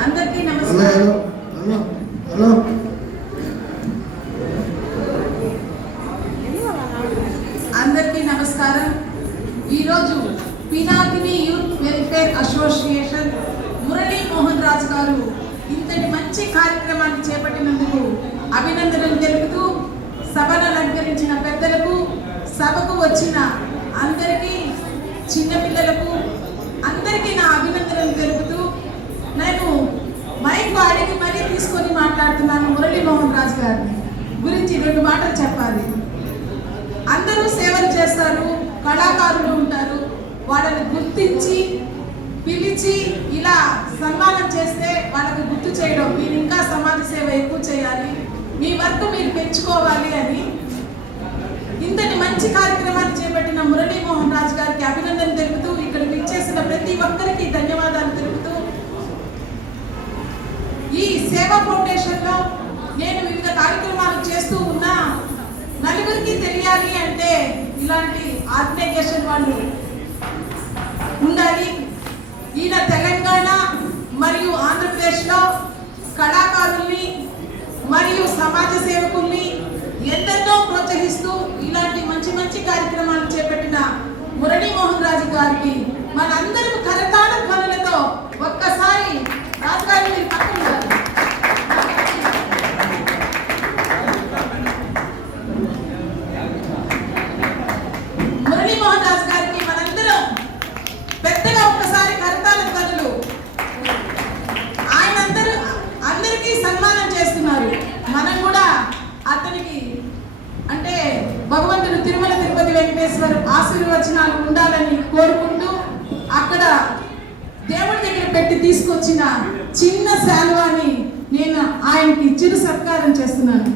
అందరికీ నమస్కారం. Hello hello hello. అందరికీ నమస్కారం. ఈరోజు Pinakini youth welfare association Murali Mohan Raju garu ఇంతటి మంచి కార్యక్రమాన్ని చేపట్టినందుకు అభినందనలు తెలుపుతూ సభను అలంకరించిన పెద్దలకు సభకు వచ్చిన అందరికీ చిన్నపిల్లలకు అందరికీ నా అభినందనలు తెలుపుతూ నేను మైక్ అడిగి మరీ తీసుకొని మాట్లాడుతున్నాను మురళీ మోహన్ రాజు గారిని గురించి రెండు మాటలు చెప్పాలి. అందరూ సేవలు చేస్తారు కళాకారులు ఉంటారు. వాళ్ళని గుర్తించి పిలిచి ఇలా సన్మానం చేస్తే వాళ్ళకి గుర్తు చేయడం మీరు ఇంకా సమాజ సేవ ఎక్కువ చేయాలి మీ వర్క్ మీరు పెంచుకోవాలి అని ఇంతటి మంచి కార్యక్రమాన్ని చేపట్టిన మురళీమోహన్ రాజు గారికి అభినందన తెలుపుతూ ఇక్కడ విచ్చేసిన ప్రతి ఒక్కరికి ధన్యవాదాలు తెలుపుతూ ఈ సేవా ఫౌండేషన్లో నేను నేను వివిధ కార్యక్రమాలు చేస్తూ ఉన్నా అందరికీ తెలియాలి అంటే ఇలాంటి ఆర్గనైజేషన్ వాళ్ళు ఉండాలి. ఈయన తెలంగాణ మరియు ఆంధ్రప్రదేశ్లో కళాకారుల్ని మరియు సమాజ సేవకుల్ని ఎంతెంతో ప్రోత్సహిస్తూ ఇలాంటి మంచి మంచి కార్యక్రమాలు చేపట్టిన మురళీమోహన్ రాజు గారికి మన కరతాళ ధ్వనులతో ఒక్కసారి రాజుగారి మీరు పక్కన ఉండాలి. మురళీ మోహన్ రాజు గారికి మనందరం పెద్దగా ఒక్కసారి కరతాళ ధ్వనులు ఆయన అందరూ అందరికీ సన్మానం చేస్తున్నారు మనం కూడా అతనికి అంటే భగవంతుడు తిరుమల తిరుపతి వెంకటేశ్వర ఆశీర్వచనాలు ఉండాలని కోరుకుంటూ అక్కడ దేవుడి దగ్గర పెట్టి తీసుకొచ్చిన చిన్న శాల్వాని నేను ఆయనకి చిరు సత్కారం చేస్తున్నాను.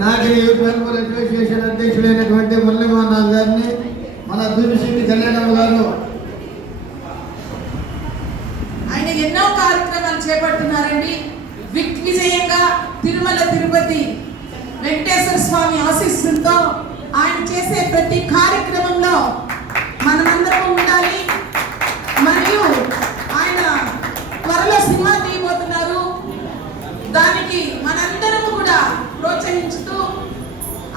నాగిరి యూత్ వెల్ఫేర్ అసోసియేషన్ అధ్యక్షుడైనటువంటి మురళి రాజు గారిని మన దూరిశెట్టి కళ్యాణమ్మ గారు ఆయన ఎన్నో కార్యక్రమాలు చేపడుతున్నారండి. దిగ్విజయంగా తిరుమల తిరుపతి వెంకటేశ్వర స్వామి ఆశీస్సులతో ఆయన చేసే ప్రతి కార్యక్రమంలో మనమందరం ఉండాలి. మరియు ఆయన త్వరలో సినిమా తీయబోతున్నారు. దానికి మనందరం కూడా ప్రోత్సహించుతూ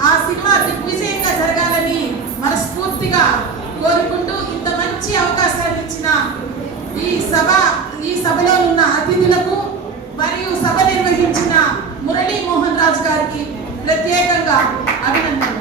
ఆ సినిమా దిగ్విజయంగా జరగాలని మనస్ఫూర్తిగా కోరుకుంటూ ఇంత మంచి అవకాశాన్ని ఇచ్చిన ఈ సభ సభలో ఉన్న అతిథులకు మరియు సభ నిర్వహించిన మురళీ మోహన్ రాజు గారికి ప్రత్యేకంగా అభినందనలు.